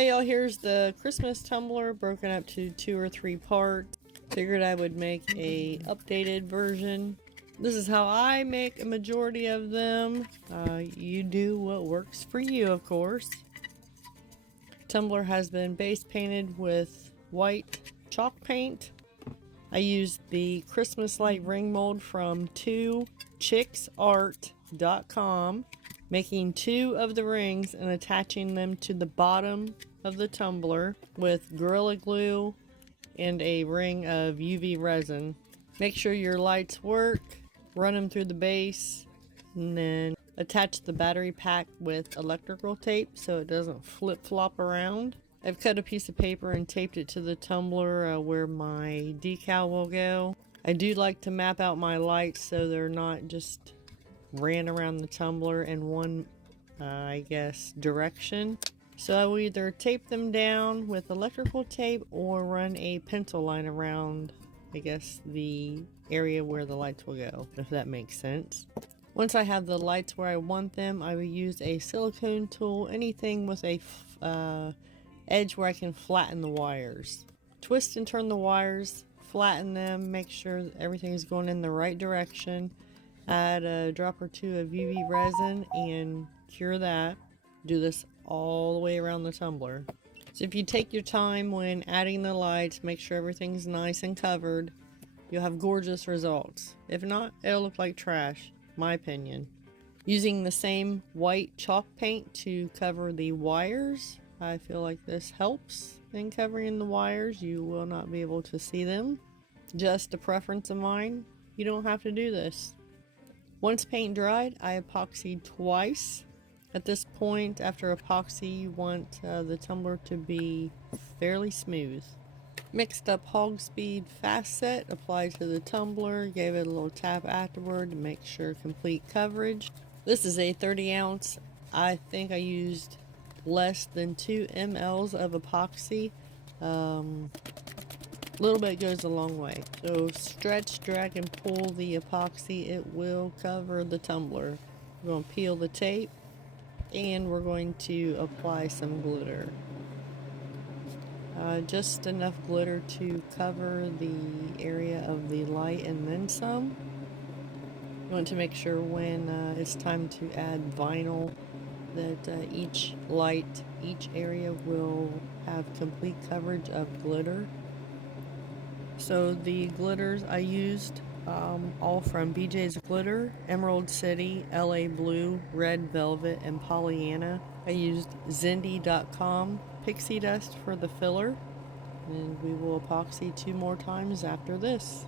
Hey y'all, here's the Christmas tumbler broken up to 2 or 3 parts. Figured I would make a updated version. This is how I make a majority of them. You do what works for you, of course. Tumbler has been base painted with white chalk paint. I used the Christmas light ring mold from 2chicksart.com, making 2 of the rings and attaching them to the bottom of the tumbler with Gorilla Glue and a ring of UV resin. Make sure your lights work, run them through the base, and then attach the battery pack with electrical tape so it doesn't flip-flop around. I've cut a piece of paper and taped it to the tumbler where my decal will go. I do like to map out my lights so they're not just ran around the tumbler in one, I guess, direction. So I will either tape them down with electrical tape or run a pencil line around, I guess, the area where the lights will go, if that makes sense. Once I have the lights where I want them, I will use a silicone tool, anything with a edge where I can flatten the wires. Twist and turn the wires, flatten them, make sure everything's going in the right direction. Add a drop or 2 of UV resin and cure that. Do this all the way around the tumbler. So if you take your time when adding the lights, make sure everything's nice and covered, you'll have gorgeous results. If not, it'll look like trash, my opinion. Using the same white chalk paint to cover the wires, I feel like this helps in covering the wires. You will not be able to see them. Just a preference of mine. You don't have to do this. Once paint dried, I epoxied twice. At this point, after epoxy, you want the tumbler to be fairly smooth. Mixed up hog speed fast set, applied to the tumbler, gave it a little tap afterward to make sure complete coverage. This is a 30 ounce. I think I used less than 2 mLs of epoxy. Little bit goes a long way. So stretch, drag, and pull the epoxy. It will cover the tumbler. We're going to peel the tape and we're going to apply some glitter. Just enough glitter to cover the area of the light and then some. You want to make sure when it's time to add vinyl that each light, each area will have complete coverage of glitter. So the glitters I used, all from BJ's Glitter, Emerald City, LA Blue, Red Velvet, and Pollyanna. I used Zindy.com pixie dust for the filler, and we will epoxy 2 more times after this.